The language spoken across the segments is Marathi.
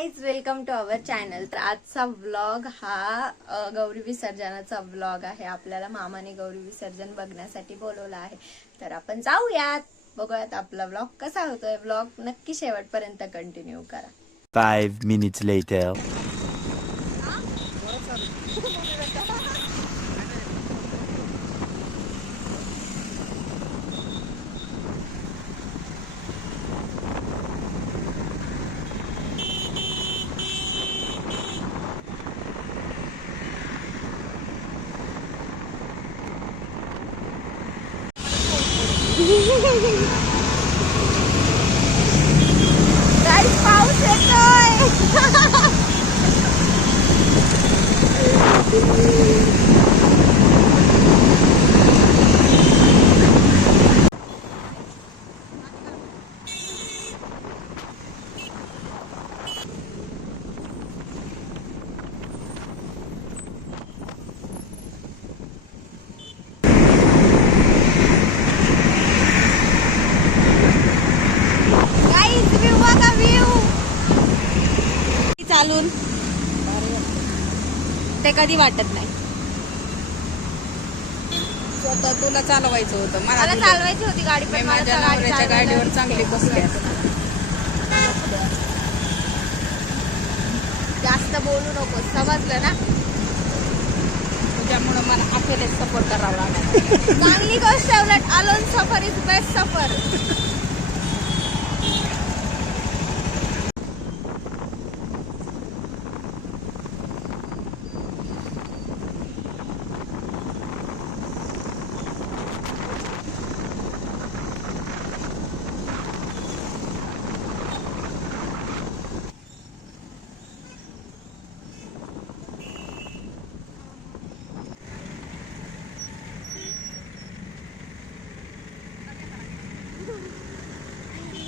Guys, welcome to our channel. तर आजचा व्लॉग हा गौरी विसर्जनाचा व्लॉग आहे. आपल्याला मामाने गौरी विसर्जन बघण्यासाठी बोलवलं आहे, तर आपण जाऊयात, बघूयात आपला व्लॉग कसा होतोय. व्लॉग नक्की शेवटपर्यंत कंटिन्यू करा. 5 minutes later. गाईज, पाऊस येतोय. चालून ते कधी वाटत नाही. स्वतः तुला चालवायचं होतं, मला चालवायची होती गाडी, पण माझ्या नवऱ्याच्या गाडीवर चांगली बसली. जास्त बोलू नको, समजलं ना. त्यामुळे मला अकेलेच सफर करावा लागला. चांगली गोष्ट आहे, उलट अलोन सफर इज बेस्ट सफर.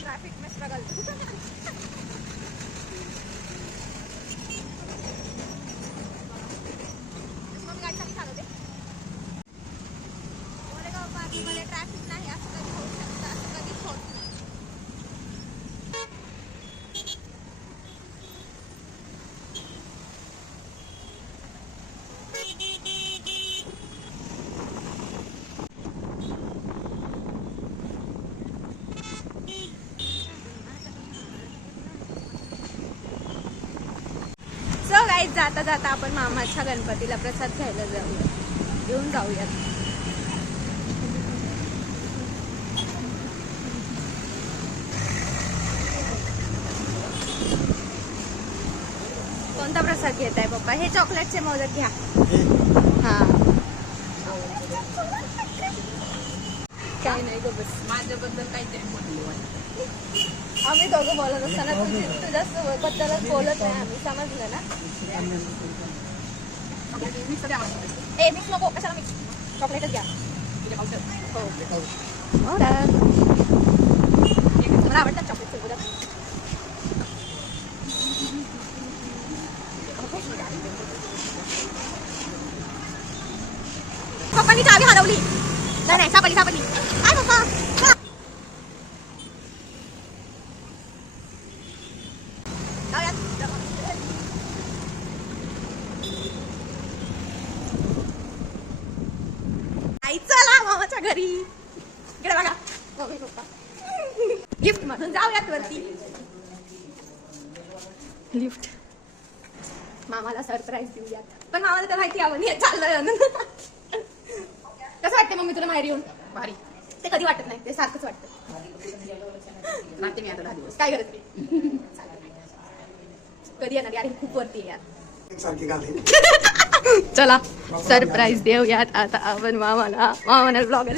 ट्रैफिक में स्ट्रगल. मध्ये ट्रॅफिक नाही, असं कधी होऊ शकतं, असं कधीच होत नाही. सो गाईज, जाता जाता आपण मामाच्या गणपतीला प्रसाद घ्यायला जाऊया, घेऊन जाऊयात. कोणता प्रसाद घेत आहे पप्पा? हे चॉकलेटचे मोदक घ्या. हा, काही नाही ग, बस माझ्याबद्दल काहीतरी म्हटलं वाटतं. आम्ही दोघं बोलत असताना तुझ्या बद्दलच बोलत नाही आम्ही, समजलं ना. ए मिक्स नको, कशाला मिक्स, चॉकलेटच घ्या. हो, मला आवडतात चॉकलेटचे मोदक. पप्पांनी चावी हरवली. नाही, सापडली. काय पप्पा? चला मामाच्या घरी. इकडे बघा, मम्मी पप्पा लिफ्ट मधून जाऊयात वरती. लिफ्ट, मामाला सरप्राईज देऊयात. पण मामाला तर माहिती आवडली चाललंय म्हणून. कसं वाटतं मम्मी तुला माहेरी येऊन? भारी. ते कधी वाटत नाही, ते सारखंच वाटतं. राहते मी आता 10 दिवस. काय करत नाही. कधी येणार यार, खूप वरती आहे यार. चला सरप्राईज देऊयात आता आपण मामाला ब्लॉगर.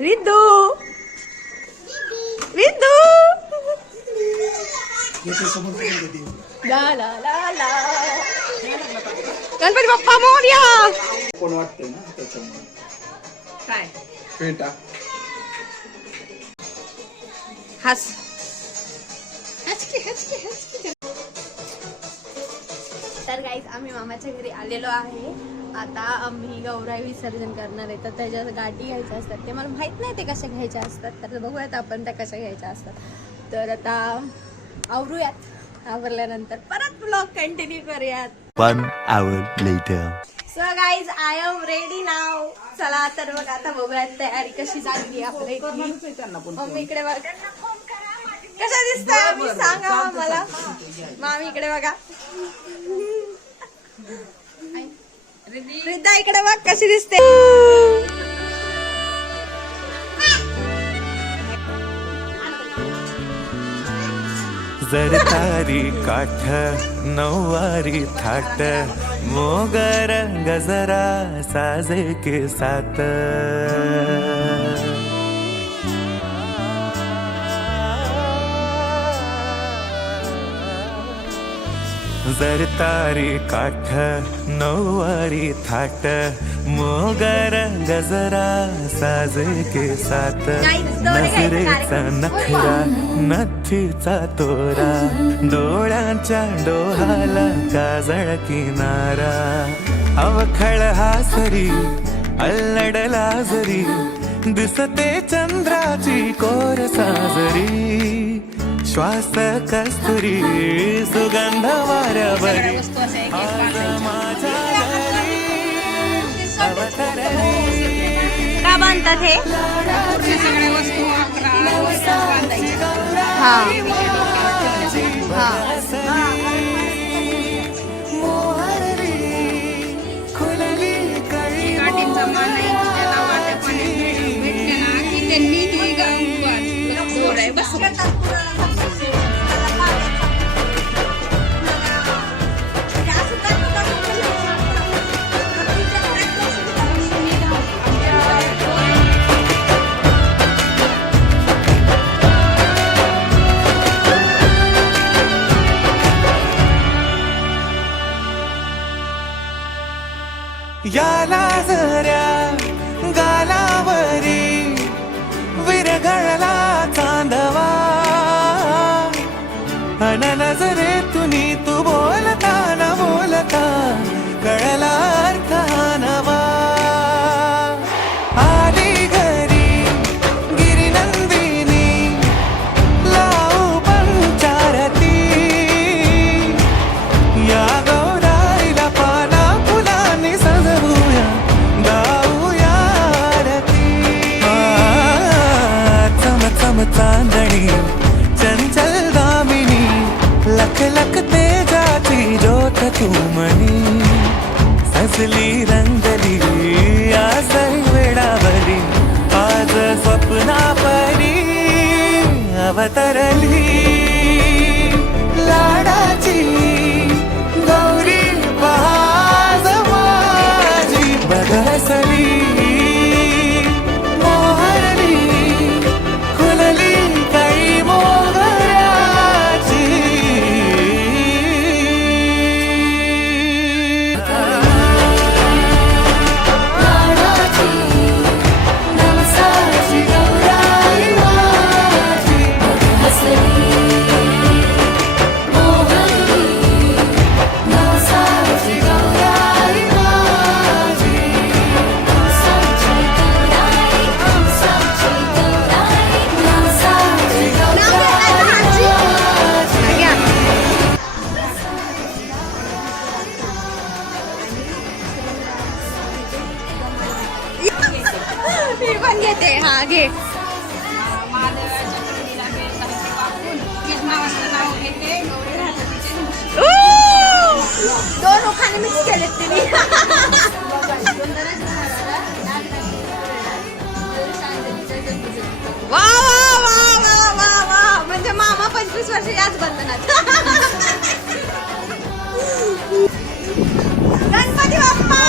विद्दू ला ला ला ला. गणपती बाप्पा मोरया. कोण वाटतंय ना त्याच्यामुळे काय पेटा हस. तर गाईज, आम्ही मामाच्या घरी आलेलो आहे आता आम्ही गौराई विसर्जन करणार आहे, तर त्याच्या गाठी घ्यायच्या असतात. ते मला माहित नाही ते कशा घ्यायच्या असतात, तर बघूयात आपण त्या कशा घ्यायच्या असतात. तर आता आवरूयात, आवरल्यानंतर परत ब्लॉग कंटिन्यू करूयात. 1 hour later. So guys I am ready now. चला तर मग आता बघूयात तयारी कशी झाली आपल्या इथली. मम्मी इकडे बघ, कशा दिसतंय मी सांगा मला. मामी इकडे बघा, रिद्धा इकडे बघ कशी दिसते. जरतारी काठ नऊवारी थाट मोगर गजरा साजे के साथ जरतारी काठ नऊवारी थाट मोगर गजरा साजे के साथ नजरेचा नखरा नथीचा तोरा डोळ्यांच्या डोहाला काजळ किनारा अवखळ हासरी अल्लडला जरी दिसते चंद्राची कोर साजरी श्वास कस्तुरी सुगंध वाऱ्यावरी आज माझ्या घरी अवतरली. का बांधतात हे? सगळ्या वस्तू हा हा काठींचा मान आहे त्याला वाट्या पाण्यात भेटले ना की त्यांनी ती दोर आहे बस. याला जऱ्या गालावरी विरघळला चांदवा अन नजरेतुनी तू बोलता न बोलता कळला अर्थ हा नवा. आली घरी गिरिनंदिनी लावू पंचारती या गौराईला पाना फुलांनी सजवूया गाऊया आरती. चम चम चांदणी चंचल दामिनी लख लख तेजाची ज्योत तू मनी सजली रंगली आसई वेडावली आज स्वप्ना परी अवतरली लाडाची गौरी पहाज माझी बघसली मोहरली खुलली काही मोगऱ्याची. मी पण घेते. हा घे. महादेवाच्या कडीला बेल काहीतरी वापरून मीच नावाचं नाव घेते गौरी राहते तिचे दिवशी. दोन उखाणे मिक्स केलेत तिने. वा वा वा वा वा वा. म्हणजे मामा 25 वर्ष याच बंधनात. Ganpati Bappa.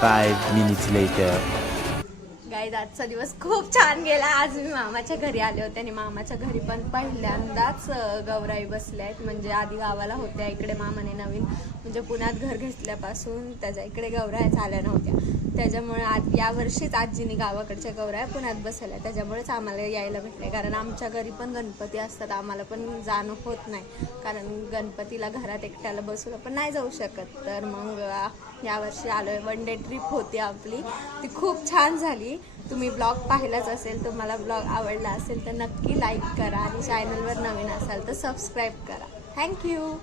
5 minutes later. Guys आजचा दिवस खूप छान गेला. आज मी मामाच्या घरी आले होते आणि मामाच्या घरी पण पहिल्यांदाच गौराई बसल्या आहेत. म्हणजे आधी गावाला होत्या, इकडे मामाने नवीन म्हणजे पुण्यात घर घेतल्यापासून त्याच्या इकडे गौराईच आल्या नव्हत्या. त्याच्यामुळे आज यावर्षीच आजीने गावाकडच्या गौऱ्या पुण्यात बसवल्या, त्याच्यामुळेच आम्हाला यायला भेटले. कारण आमच्या घरी पण गणपती असतात, आम्हाला पण जाणं होत नाही, कारण गणपतीला घरात एकट्याला बसून पण नाही जाऊ शकत. तर मग यावर्षी आलोय. 1 डे ट्रिप होती आपली, ती खूप छान झाली. तुम्ही ब्लॉग पाहिलाच असेल, तुम्हाला ब्लॉग आवडला असेल तर नक्की लाईक करा आणि चॅनलवर नवीन असाल तर सबस्क्राईब करा. थँक्यू.